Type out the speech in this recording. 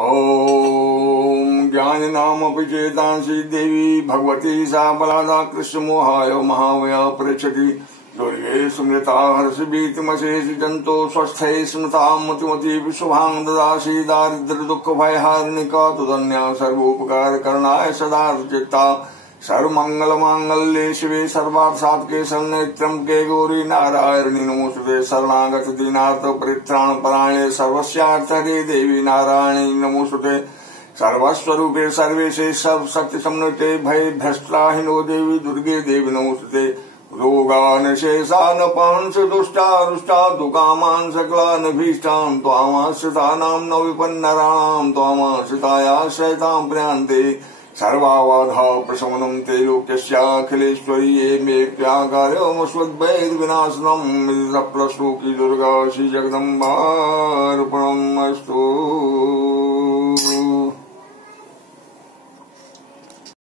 ॐ ज्ञानिनामपि चेतांसि देवी भगवती सा बलादा कृष्णमोहाय महावया पृच्छति दुर्गे स्मृता हर्षभीतिमशेषि जंतो स्वस्थै स्मृता मतिमती विशुभां ददासि दारिद्र्य दुख भयहारिणिका तुदन्या सर्वोपकार करणाय सदा चित्ता सर्वमंगल मांगल्ये शिवे सर्वार्थसाधके शरण्ये त्र्यंबके गौरी नारायणी नमोस्तुते शरणागत दीनार्थ परित्राण परायणे सर्वस्यार्थके देवी नारायणी नमोस्तुते सर्वस्वरूपे सर्वेशे सर्वशक्ति समन्विते भय भ्रष्टाहिनो देवी दुर्गे देवी नमोस्तुते रोगान शेषान पांस दुष्टा रुष्टा दुकामान सकलान भीष्टान त्वामाश्रितानां न विपन्नराणां त्वामाश्रितायाश्रयतां प्रयान्ते सर्वाबाधा प्रशमनं ते लोक्यस्याखिलेश्वरी ये मे प्यागार्यमस्वद्वैध विनाशनम् प्रश्नों की दुर्गा श्री जगदम्बार्पणमस्तु।